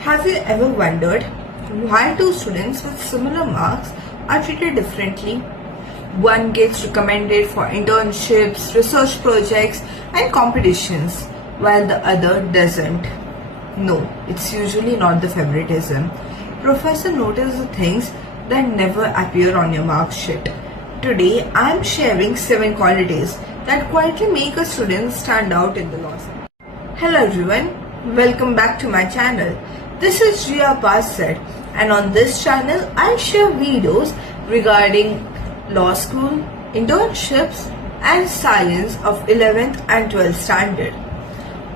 Have you ever wondered why two students with similar marks are treated differently? One gets recommended for internships, research projects, and competitions, while the other doesn't. No, it's usually not the favoritism. Professor notices the things that never appear on your mark sheet. Today, I am sharing 7 qualities that quietly make a student stand out in the law. Hello everyone, welcome back to my channel. This is Jiya and on this channel I share videos regarding law school, internships and science of 11th and 12th standard.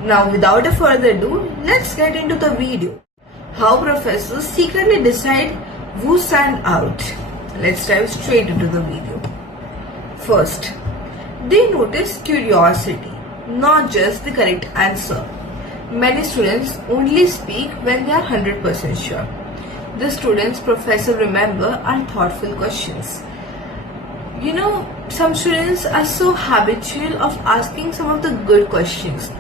Now without a further ado, let's get into the video. How professors secretly decide who stand out. Let's dive straight into the video. First, they notice curiosity, not just the correct answer. Many students only speak when they are 100% sure. The students professor remember are thoughtful questions. Some students are so habitual of asking some of the good questions.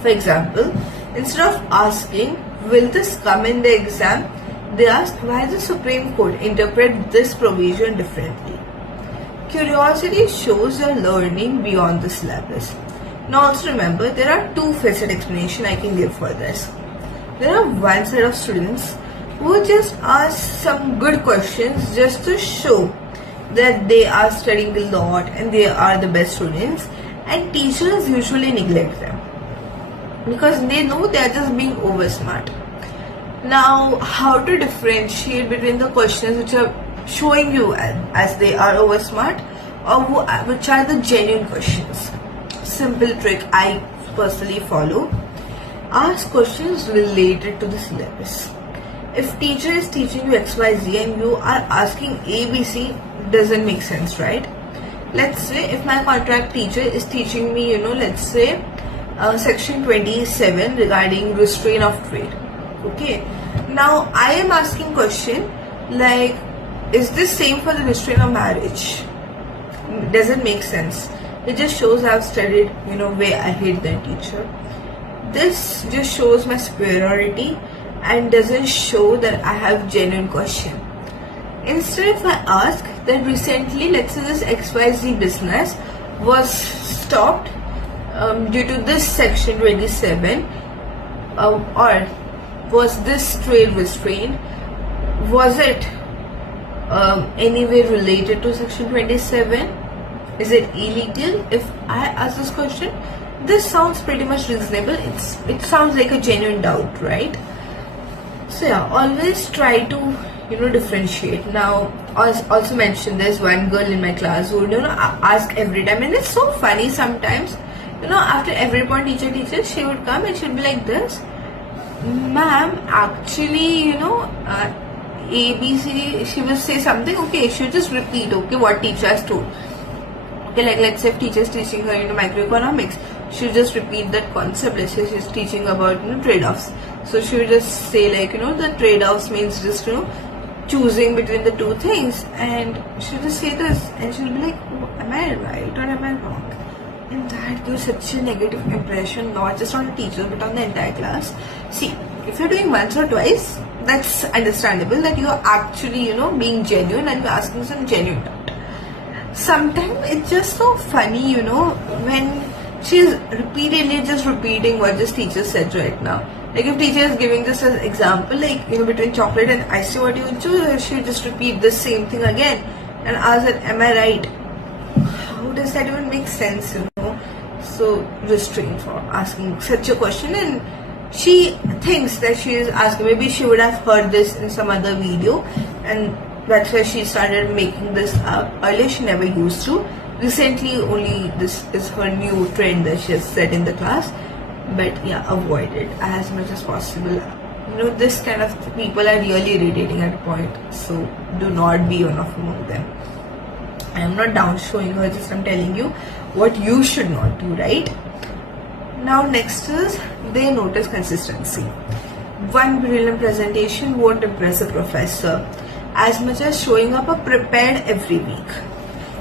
For example, instead of asking, will this come in the exam, they ask why the Supreme Court interpret this provision differently. Curiosity shows you're learning beyond the syllabus. Now also remember, there are two facet explanation I can give for this. There are one set of students who just ask some good questions just to show that they are studying a lot and they are the best students, and teachers usually neglect them because they know they are just being over smart. Now, how to differentiate between the questions which are showing you as they are over smart or which are the genuine questions? Simple trick I personally follow. Ask questions related to the syllabus. If teacher is teaching you XYZ and you are asking ABC, doesn't make sense, right? Let's say if my contract teacher is teaching me, let's say section 27 regarding restraint of trade. Okay. Now I am asking question like, is this same for the restraint of marriage? Doesn't make sense. It just shows I've studied, way ahead than teacher. This just shows my superiority and doesn't show that I have genuine question. Instead, if I ask that recently, let's say this XYZ business was stopped due to this section 27, or was this trade restraint, was it anyway related to section 27? Is it illegal? If I ask this question, this sounds pretty much reasonable. It sounds like a genuine doubt, right? So yeah, always try to differentiate. Now, also mentioned there's one girl in my class who would ask every time, and it's so funny sometimes. After every point teacher, she would come and she'd be like this, ma'am, actually, ABC, she will say something, okay, she'll just repeat, okay, what teacher has told. Okay, like let's say if teacher is teaching her microeconomics, she'll just repeat that concept. Let's say she's teaching about trade-offs, so she'll just say like the trade-offs means just choosing between the two things, and she'll just say this, and she'll be like, oh, am I right or am I wrong? And that gives such a negative impression, not just on the teacher but on the entire class. See, if you're doing once or twice, that's understandable that you're actually being genuine and you're asking some genuine doubt. Sometimes it's just so funny, when she's repeatedly just repeating what this teacher said right now. Like if teacher is giving this as example, like between chocolate and ice cream, what you would choose, she would just repeat the same thing again and ask that, am I right? How does that even make sense, So restrained for asking such a question, and she thinks that she is asking, maybe she would have heard this in some other video, and that's why she started making this up. Earlier she never used to. Recently only this is her new trend that she has said in the class. But yeah, avoid it as much as possible. This kind of people are really irritating at a point, so do not be one of among them. I am not down showing her, just I'm telling you what you should not do, right? Now next is, they notice consistency. One brilliant presentation won't impress a professor as much as showing up prepared every week.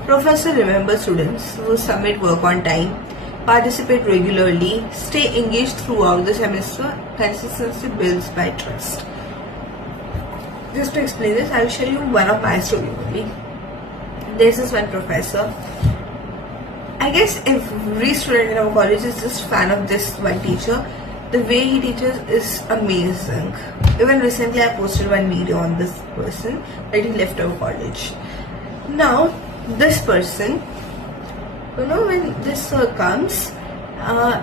Professor remembers students who submit work on time, participate regularly, stay engaged throughout the semester. Consistency builds by trust. Just to explain this, I'll share you one of my story only. This is one professor. I guess every student in our college is just fan of this one teacher. The way he teaches is amazing. Even recently I posted one video on this person that he left our college. Now this person, when this comes,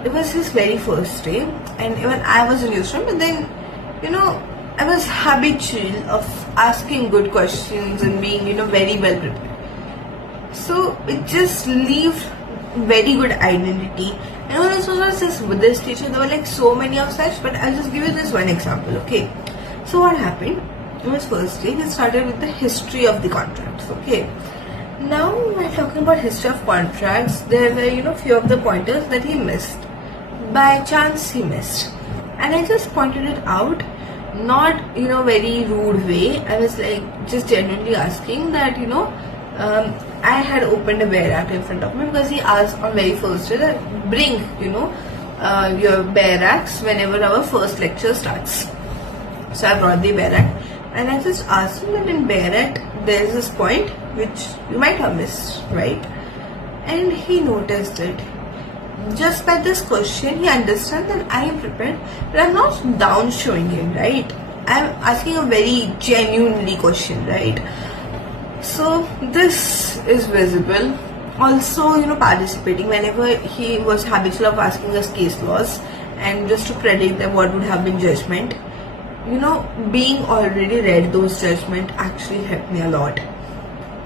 it was his very first day, and even I was a new student, but then I was habitual of asking good questions and being very well prepared. So it just leaves very good identity. And when it was just with this teacher, there were like so many of such, but I'll just give you this one example. Okay, so what happened? It was first day, he started with the history of the contracts. Okay, now while talking about history of contracts, there were few of the pointers that he missed. By chance he missed, and I just pointed it out, not very rude way. I was like just genuinely asking that I had opened a bear act in front of me, because he asked on very first day that bring your bear acts whenever our first lecture starts. So I brought the bear act, and I just asked him that in bear act there is this point which you might have missed, right? And he noticed it. Just by this question he understands that I am prepared, but I'm not down showing him, right? I'm asking a very genuinely question, right? So this is visible. Also, participating whenever he was habitual of asking us case laws, and just to predict that what would have been judgment. Being already read those judgment actually helped me a lot.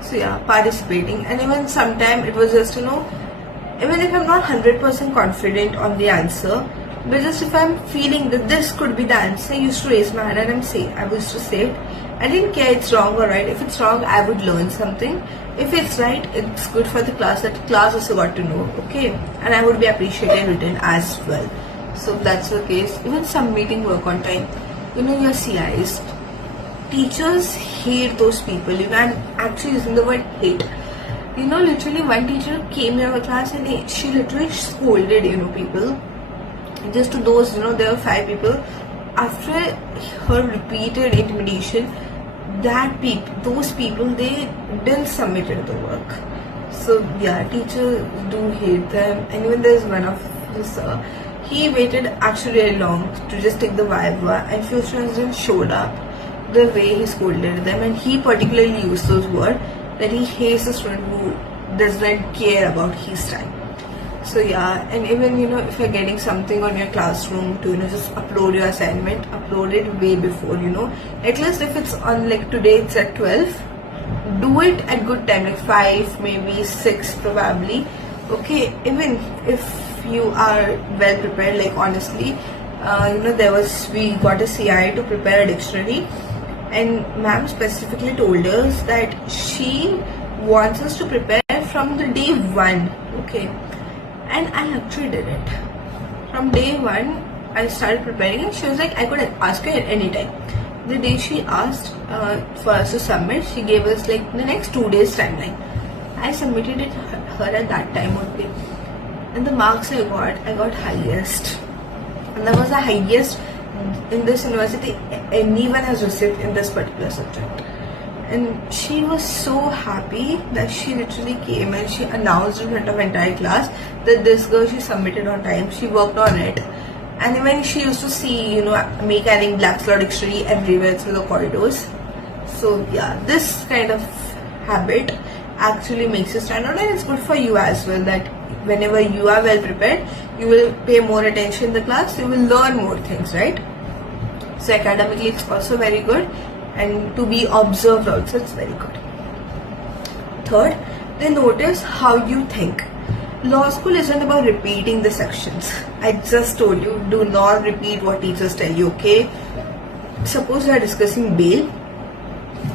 So yeah, participating, and even sometime it was just even if I'm not 100% confident on the answer, but just if I'm feeling that this could be the answer, I used to raise my hand and I used to say it. I didn't care it's wrong or right. If it's wrong, I would learn something. If it's right, it's good for the class, that class also got to know, okay? And I would be appreciated written as well. So that's the case. Even submitting work on time. Your CIs. Teachers hate those people. I'm actually using the word hate. Literally one teacher came in our class and she literally scolded, people. Just to those, there were 5 people. After her repeated intimidation, those people, they didn't submit the work. So yeah, teachers do hate them. And even there's one of this, he waited actually very long to just take the viva, and few students didn't showed up. The way he scolded them, and he particularly used those words that he hates a student who does not care about his time. So yeah, and even if you're getting something on your classroom to just upload your assignment, upload it way before, at least if it's on like today it's at 12, do it at good time, like 5, maybe 6 probably. Okay, even if you are well prepared, like honestly, we got a CI to prepare a dictionary, and ma'am specifically told us that she wants us to prepare from the day 1, okay? And I actually did it. From day 1, I started preparing, and she was like, I could ask her at any time. The day she asked for us to submit, she gave us like the next 2 days timeline. I submitted it her at that time only. And the marks I got highest. And that was the highest in this university anyone has received in this particular subject. And she was so happy that she literally came and she announced in front of entire class that this girl, she submitted on time, she worked on it. And even she used to see, me carrying Black's Law Dictionary everywhere through the corridors. So yeah, this kind of habit actually makes you stand out, and it's good for you as well, that whenever you are well prepared, you will pay more attention in the class, you will learn more things, right? So academically it's also very good, and to be observed also it's very good. Third, they notice how you think. Law school isn't about repeating the sections. I just told you, do not repeat what teachers tell you, okay? Suppose you are discussing bail.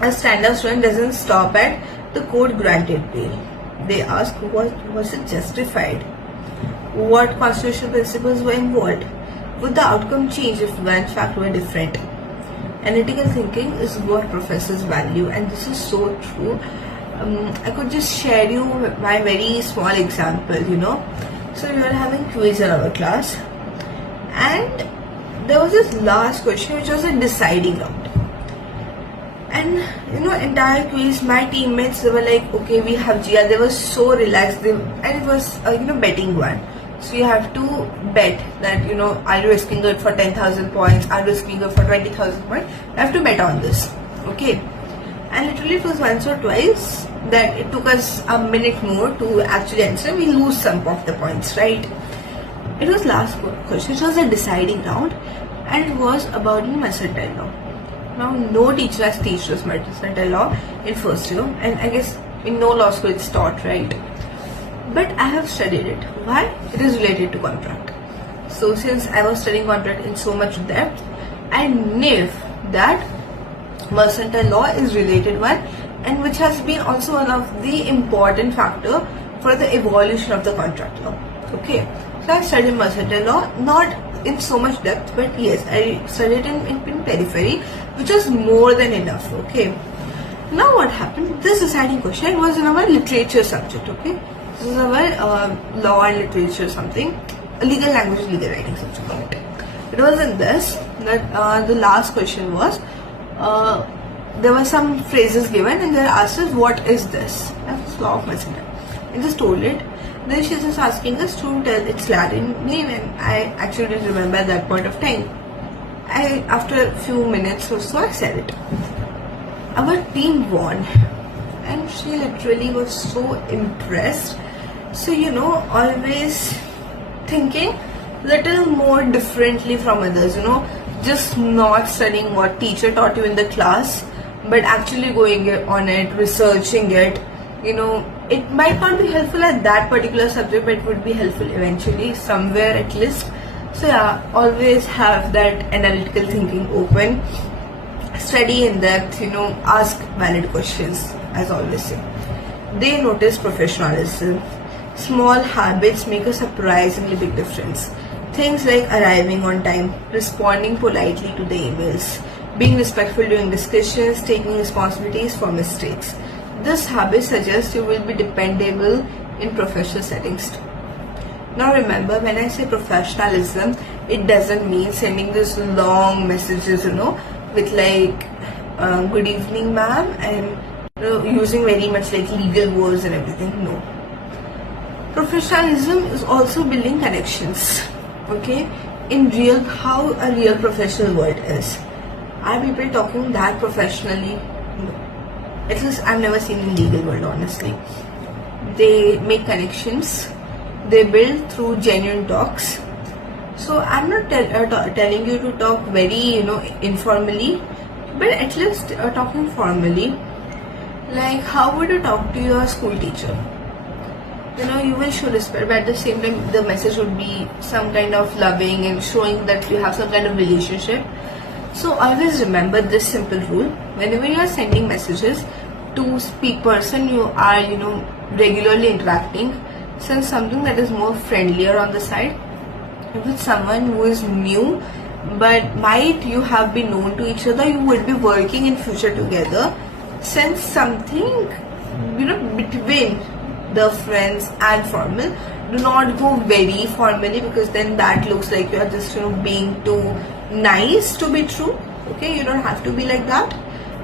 A standard student doesn't stop at the court granted bail. They ask, was it justified? What constitutional principles were involved? Would the outcome change if one fact were different? Analytical thinking is what professors value, and this is so true. I could just share you my very small example, So we were having quiz in our class, and there was this last question which was a deciding round. And entire quiz, my teammates, they were like, okay, we have Jiya. They were so relaxed, and it was betting one. So you have to bet that are you risking it for 10,000 points? Are you risking it for 20,000 points? You have to bet on this, okay? And literally it was once or twice that it took us a minute more to actually answer. We lose some of the points, right? It was last question. It was a deciding round, and it was about mercantile law. Now, no teacher has taught us mercantile law in first year, and I guess in no law school it's taught, right? But I have studied it. Why? It is related to contract. So since I was studying contract in so much depth, I knew that mercantile law is related one, and which has been also one of the important factor for the evolution of the contract law. Okay, so I studied mercantile law, not in so much depth, but yes, I studied in periphery, which was more than enough. Okay, now what happened? This deciding question was in our literature subject. Okay, this is our law and literature something, legal language, legal writing subject. It was in this that the last question was there were some phrases given, and they asked us, what is this? That was law of mercantile. I just told it. Then she was asking us to tell its Latin name, and I actually didn't remember at that point of time. After a few minutes or so, I said it. Our team won, and she literally was so impressed. So always thinking little more differently from others. Just not studying what teacher taught you in the class, but actually going on it, researching it. It might not be helpful at that particular subject, but it would be helpful eventually, somewhere at least. So yeah, always have that analytical thinking open. Study in depth, ask valid questions, as always say. They notice professionalism. Small habits make a surprisingly big difference. Things like arriving on time, responding politely to the emails, being respectful during discussions, taking responsibilities for mistakes. This habit suggests you will be dependable in professional settings too. Now remember, when I say professionalism, it doesn't mean sending these long messages, with like, good evening ma'am, and using very much like legal words and everything. No. Professionalism is also building connections, okay, in how a real professional world is. Are people talking that professionally? No. At least I've never seen in legal world, honestly. They make connections, they build through genuine talks. So I'm not telling you to talk very informally, but at least talking formally. Like, how would you talk to your school teacher? You will show respect, but at the same time the message would be some kind of loving and showing that you have some kind of relationship. So always remember this simple rule: whenever you are sending messages to person you are regularly interacting, send something that is more friendlier on the side. If it's someone who is new, but might you have been known to each other, you will be working in future together, send something between the friends and formal. Do not go very formally, because then that looks like you are just being too nice to be true. Okay, you don't have to be like that,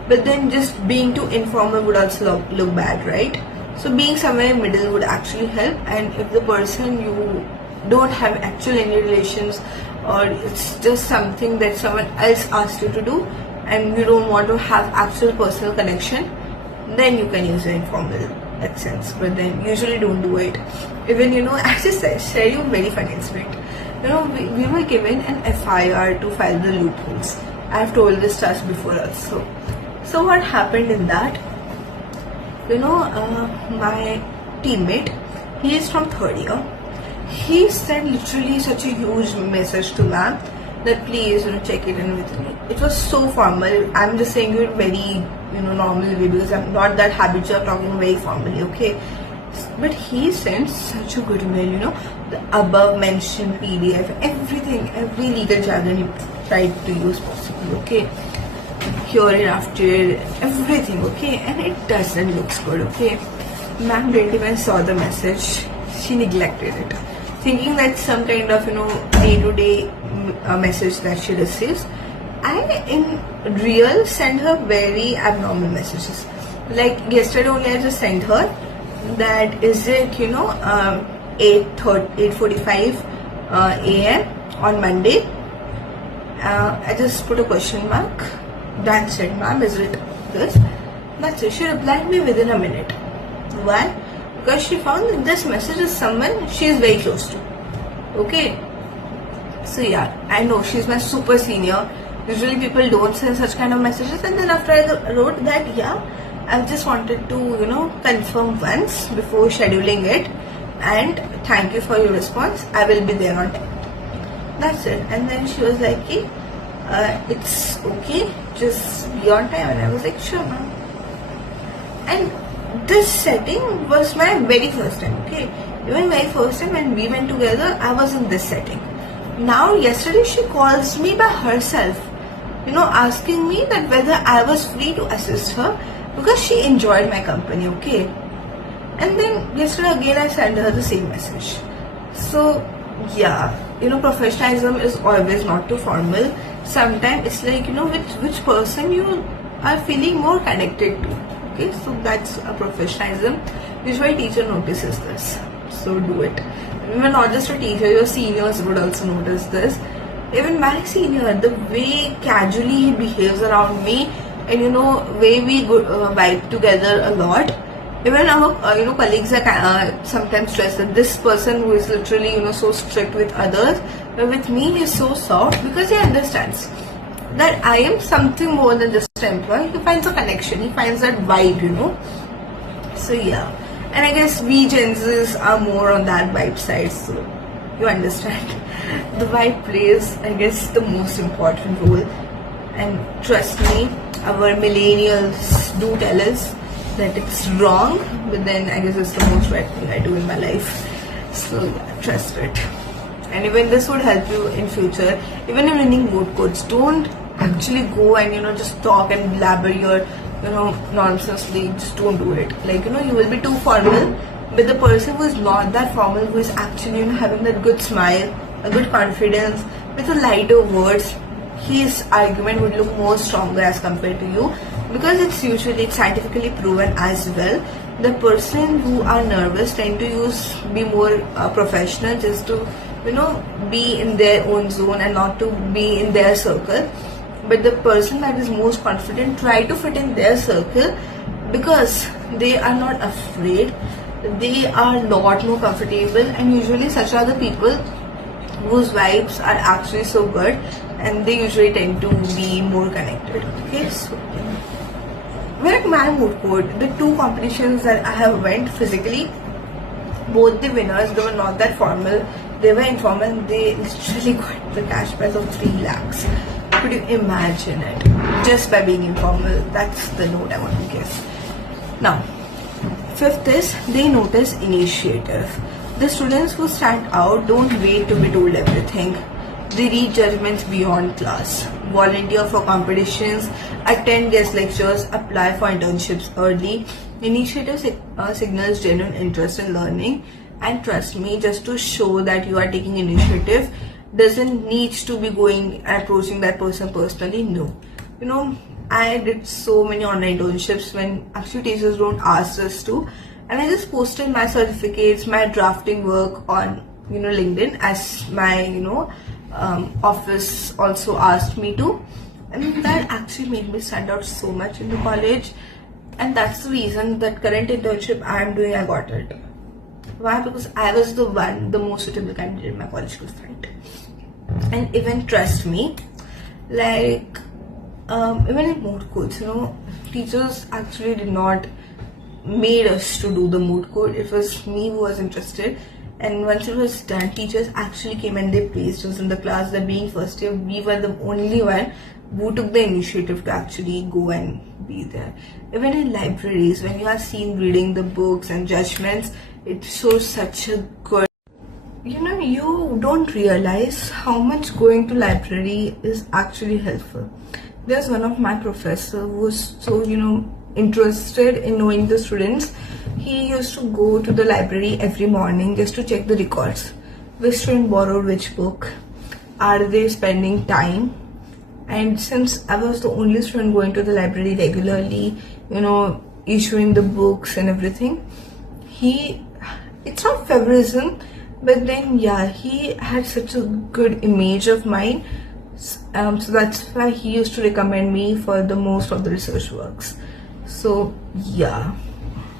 but then just being too informal would also look bad, right? So being somewhere in middle would actually help. And if the person you don't have actual any relations, or it's just something that someone else asked you to do and you don't want to have actual personal connection, then you can use an informal accents, but then usually don't do it. Even I just share you a very funny incident. We were given an FIR to file the loopholes. I have told this task before also. So what happened in that, my teammate, he is from third year. He sent literally such a huge message to ma'am that please check it in with me. It was so formal. I'm just saying it very normal way, because I'm not that habitual of talking very formally, okay? But he sent such a good mail, the above mentioned PDF, everything, every legal jargon he tried to use possible, okay? Hereinafter, everything, okay? And it doesn't look good, okay? Ma'am didn't even saw the message. She neglected it. thinking that's some kind of day-to-day message that she receives. I in real send her very abnormal messages. Like yesterday only I just sent her that is it 8:45 a.m. on Monday. I just put a question mark. That's it, ma'am. Is it this? That's it. She replied me within a minute. Why? Because she found that this message is someone she is very close to. Okay. So yeah, I know she's my super senior. Usually people don't send such kind of messages, and then after I wrote that, yeah, I just wanted to confirm once before scheduling it, and thank you for your response. I will be there on time. That's it. And then she was like, hey, it's okay, just be on time. And I was like, sure, ma'am. And this setting was my very first time. Okay, even my first time when we went together, I was in this setting. Now yesterday she calls me by herself, asking me that whether I was free to assist her because she enjoyed my company. Okay, and then yesterday again I sent her the same message. So yeah, professionalism is always not too formal. Sometimes it's like which person you are feeling more connected to. Okay, so that's a professionalism. Usually teacher notices this, so do it. Even not just a teacher, your seniors would also notice this. Even my senior, the way casually he behaves around me, and way we vibe together a lot. Even our colleagues are sometimes stressed that this person who is literally so strict with others, but with me he is so soft because he understands that I am something more than just an employee. He finds a connection, he finds that vibe. So yeah, and I guess we Gen Zs are more on that vibe side, so you understand. The vibe plays, I guess, the most important role, and trust me, our millennials do tell us that it's wrong, but then I guess it's the most right thing I do in my life. So yeah, trust it. And even this would help you in future. Even in winning moot courts, don't actually go and just talk and blabber your nonsensely. Just don't do it. Like you will be too formal, but the person who is not that formal, who is actually having that good smile, a good confidence, with a lighter words, his argument would look more stronger as compared to you, because it's usually scientifically proven as well. The person who are nervous tend to be more professional, just to be in their own zone and not to be in their circle. But the person that is most confident try to fit in their circle because they are not afraid, they are a lot more comfortable, and usually such are the people whose vibes are actually so good, and they usually tend to be more connected. Okay, so at my moot court, the two competitions that I have went physically, both the winners, they were not that formal, they were informal. They literally got the cash prize of 3 lakhs. Could you imagine it? Just by being informal. That's the note I want to give. Now, fifth is they notice initiative. The students who stand out don't wait to be told everything. They read judgments beyond class, volunteer for competitions, attend guest lectures, apply for internships early. Initiative signals genuine interest in learning, and trust me, just to show that you are taking initiative doesn't need to be going and approaching that person personally. No. I did so many online internships when actually teachers don't ask us to, and I just posted my certificates, my drafting work on LinkedIn, as my office also asked me to, and that actually made me stand out so much in the college. And that's the reason that current internship I am doing, I got it. Why? Because I was the most suitable candidate my college could find. And even trust me, like even in moot courts, teachers actually did not made us to do the moot court. It was me who was interested, and once it was done, teachers actually came and they placed us in the class. That being first year, we were the only one who took the initiative to actually go and be there. Even in libraries, when you are seen reading the books and judgments, it shows such a good, you don't realize how much going to library is actually helpful. There's one of my professor who was so interested in knowing the students. He used to go to the library every morning just to check the records. which student borrowed which book, are they spending time. And since I was the only student going to the library regularly, issuing the books and everything, it's not favorism, but then he had such a good image of mine, so that's why he used to recommend me for the most of the research works. So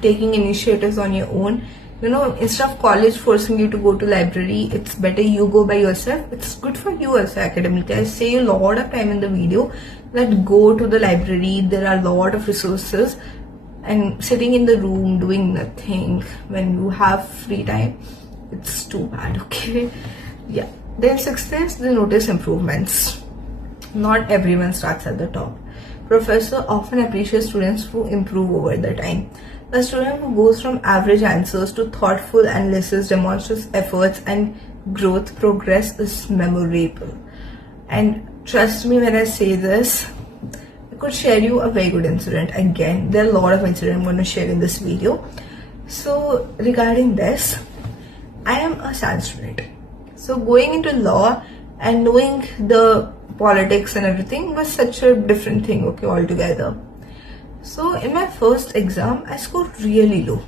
taking initiatives on your own, instead of college forcing you to go to library, it's better you go by yourself. It's good for you also academically. I say a lot of time in the video that go to the library. There are a lot of resources, and sitting in the room doing nothing when you have free time, it's too bad. Okay. Then sixth is the notice improvements. Not everyone starts at the top. Professor often appreciates students who improve over the time. A student who goes from average answers to thoughtful analysis demonstrates efforts and growth. Progress is memorable. And trust me when I say this, I could share you a very good incident. Again, there are a lot of incidents I'm going to share in this video. So regarding this, I am a science student. So going into law and knowing the politics and everything was such a different thing, okay, altogether. So in my first exam, I scored really low.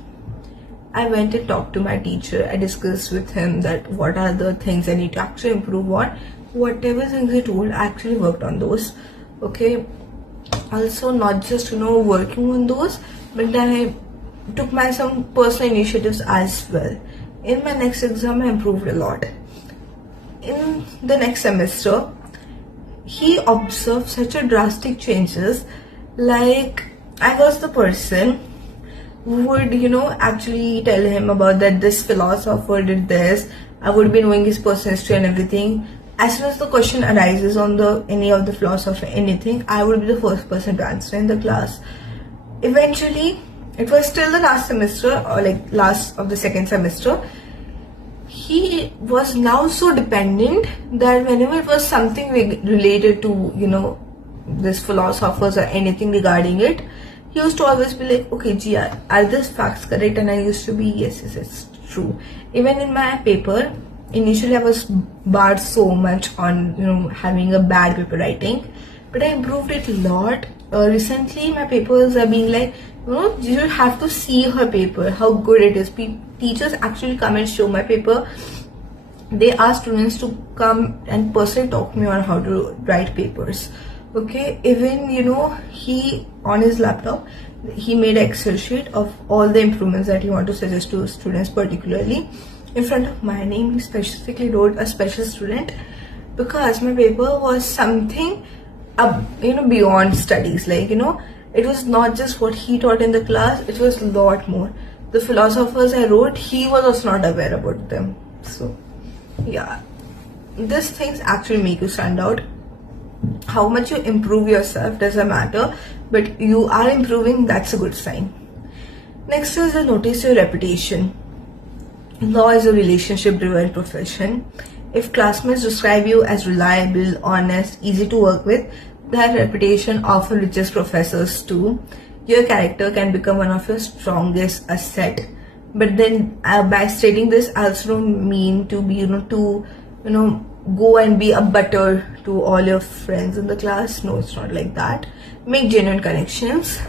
I went and talked to my teacher. I discussed with him that what are the things I need to actually improve on. Whatever things he told, I actually worked on those. Okay. Also, not just working on those, but then I took some personal initiatives as well. In my next exam, I improved a lot. In the next semester, he observed such a drastic changes. Like, I was the person who would, actually tell him about that this philosopher did this. I would be knowing his personal history and everything. As soon as the question arises on any of the philosopher, anything, I would be the first person to answer in the class. Eventually, it was still the last semester, or like last of the second semester, he was now so dependent that whenever it was something related to, this philosophers or anything regarding it, he used to always be like, okay, Jiya, are these facts correct? And I used to be, yes, it's true. Even in my paper, initially I was barred so much on, having a bad paper writing, but I improved it a lot. Recently, my papers are being like, you have to see her paper, how good it is. Teachers actually come and show my paper. They ask students to come and personally talk to me on how to write papers. Okay, even he on his laptop, he made an Excel sheet of all the improvements that he want to suggest to students, particularly in front of my name. He specifically wrote a special student, because my paper was something beyond studies. Like, it was not just what he taught in the class, it was a lot more. The philosophers I wrote, he was also not aware about them. So these things actually make you stand out. How much you improve yourself doesn't matter, but you are improving, that's a good sign. Next is the notice your reputation. Law is a relationship driven profession. If classmates describe you as reliable, honest, easy to work with, that reputation often reaches professors too. Your character can become one of your strongest asset. But then by stating this, I also don't mean to be go and be a butter to all your friends in the class. No, it's not like that. Make genuine connections.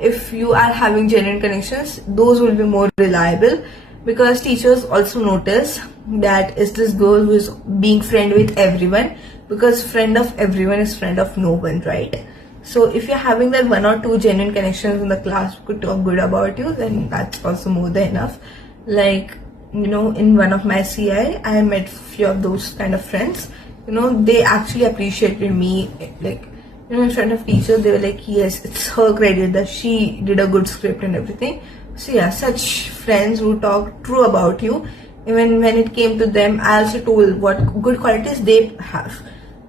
If you are having genuine connections, those will be more reliable, because teachers also notice that is this girl who is being friend with everyone, because friend of everyone is friend of no one, right? So if you're having that one or two genuine connections in the class who could talk good about you, then that's also more than enough. Like, in one of my CI, I met few of those kind of friends. They actually appreciated me, like, in front of teachers. They were like, yes, it's her credit that she did a good script and everything. So such friends who talk true about you. Even when it came to them, I also told what good qualities they have.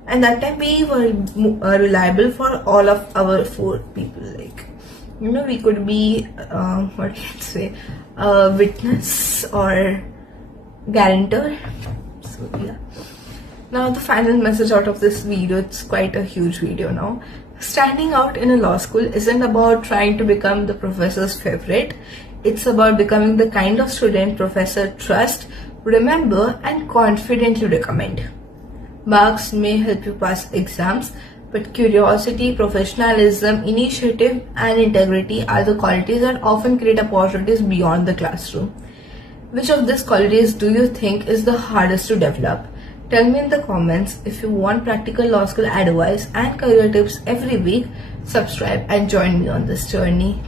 And that time we were reliable for all of our 4 people. Like, we could be, what can I say, a witness or guarantor. So now the final message out of this video, it's quite a huge video now. Standing out in a law school isn't about trying to become the professor's favorite. It's about becoming the kind of student professor trusts, remember and confidently recommend. Marks may help you pass exams, but curiosity, professionalism, initiative, and integrity are the qualities that often create opportunities beyond the classroom. Which of these qualities do you think is the hardest to develop? Tell me in the comments. If you want practical law school advice and career tips every week, subscribe and join me on this journey.